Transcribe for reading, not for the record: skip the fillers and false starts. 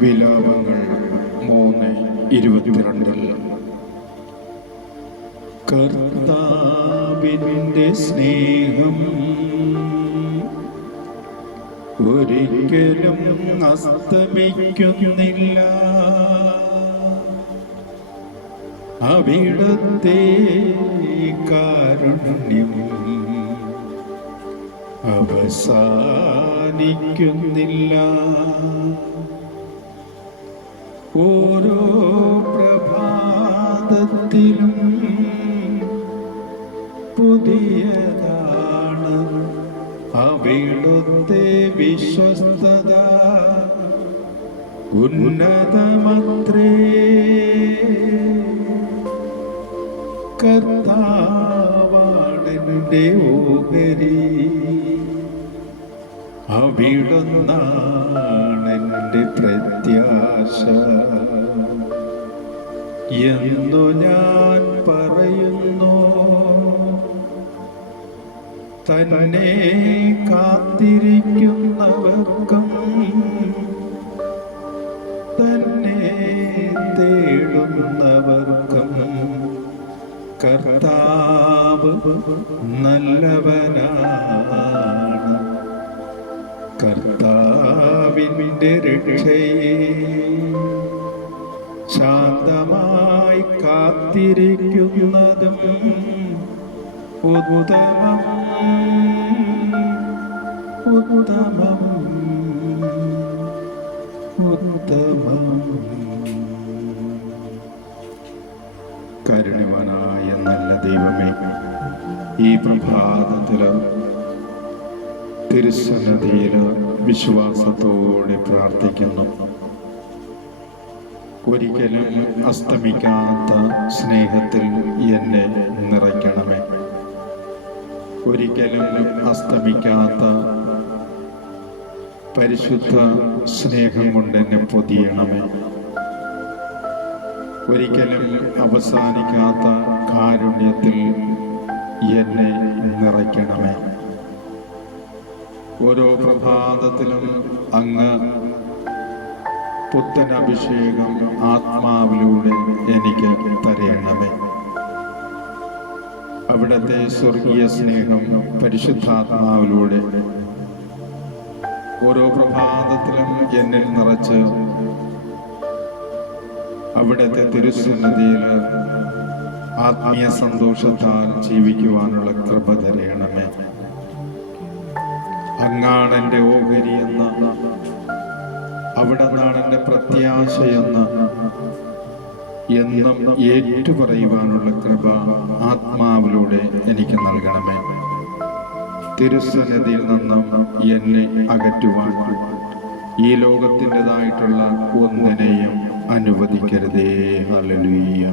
വിലാപങ്ങൾ 3:22. കർത്താവിന്റെ സ്നേഹം ഒരിക്കലും അസ്തമിക്കുന്നില്ല, അവിടുത്തെ കാരുണ്യം അവസാനിക്കുന്നില്ല. ഓരോ പ്രഭാതത്തിലും പുതിയതാണ് അവിടുത്തെ വിശ്വസ്തത, ഉന്നതമത്രേ. കർത്താവാണെന്റെ ഓഹരി, അവിടുന്നാണെന്റെ പ്രത്യാശ എന്നു ഞാൻ പറയുന്നു. തന്നെ കാത്തിരിക്കുന്നവർക്കും തന്നെ തേടുന്നവർക്കും കർത്താവ് നല്ലവനാണ്. കർത്താവിന്റെ രക്ഷയെ ശാന്തമായി കാത്തിരിക്കുന്നതും ഉത്തമം ഉത്തമം ഉത്തമം. കരുണവാനായ നല്ല ദൈവമേ, ഈ പ്രഭാതത്തില് തിരുസന്നിധിയില് വിശ്വാസത്തോടെ പ്രാർത്ഥിക്കുന്നു. ഒരിക്കലും അസ്തമിക്കാത്ത സ്നേഹത്തിൽ എന്നെ നിറയ്ക്കണമേ. ഒരിക്കലും അസ്തമിക്കാത്ത പരിശുദ്ധ സ്നേഹം കൊണ്ട് എന്നെ പൊതിയണമേ. ഒരിക്കലും അവസാനിക്കാത്ത കാരുണ്യത്തിൽ എന്നെ നിറയ്ക്കണമേ. ഓരോ പ്രഭാതത്തിലും അങ്ങ് പുത്തൻ അഭിഷേകം ആത്മാവിലൂടെ എനിക്ക് തരയണമേ. അവിടുത്തെ സ്വർഗീയ സ്നേഹം പരിശുദ്ധാത്മാവിലൂടെ ഓരോ പ്രഭാതത്തിലും എന്നിൽ നിറച്ച് അവിടുത്തെ തിരുസന്നിധിയിൽ ആത്മീയ സന്തോഷത്താൽ ജീവിക്കുവാനുള്ള കൃപ തരയണമേ. അങ്ങാണ് എൻ്റെ ഓഹരി എന്ന, അവിടുന്നാണ് എൻ്റെ പ്രത്യാശയെന്ന് എന്നും ഏറ്റുപറയുവാനുള്ള കൃപ ആത്മാവിലൂടെ എനിക്ക് നൽകണമേ. തിരുസന്നിധിയിൽ നിന്നും എന്നെ അകറ്റുവാൻ ഈ ലോകത്തിൻ്റെതായിട്ടുള്ള ഒന്നിനെയും അനുവദിക്കരുതേ. ഹല്ലേലൂയ.